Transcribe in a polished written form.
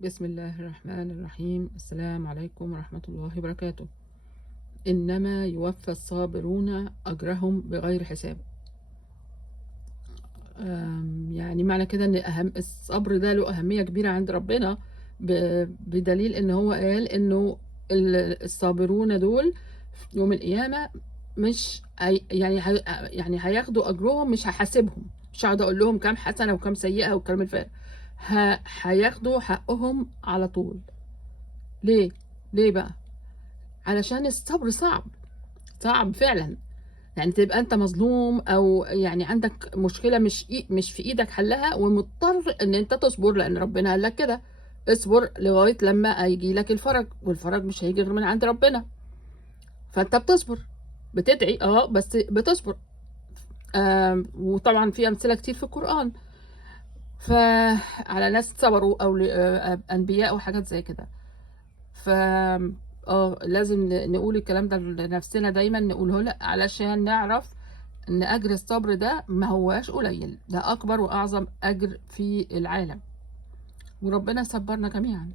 بسم الله الرحمن الرحيم. السلام عليكم ورحمة الله وبركاته. إنما يوفى الصابرون أجرهم بغير حساب. يعني معنى كده إن الصبر ده له أهمية كبيرة عند ربنا، بدليل إن هو قال إنه الصابرون دول يوم القيامة مش يعني هياخدوا أجرهم، مش هحاسبهم، مش هقعد أقول لهم كام حسنة وكام سيئة والكلام الفارغ. هياخدوا حقهم على طول. ليه؟ ليه بقى؟ علشان الصبر صعب، صعب فعلا. يعني تبقى انت مظلوم او يعني عندك مشكلة مش في ايدك حلها، ومضطر ان انت تصبر، لان ربنا قال لك كده: اصبر لغاية لما هيجي لك الفرج، والفرج مش هيجي غير من عند ربنا. فانت بتصبر، بتدعي بس بتصبر. وطبعا في امثلة كتير في القرآن فعلى ناس صبروا، او انبياء وحاجات زي كده. ف لازم نقول الكلام ده لنفسنا دايما، نقوله لا علشان نعرف ان اجر الصبر ده ما هواش قليل، ده اكبر واعظم اجر في العالم، وربنا يصبرنا جميعا.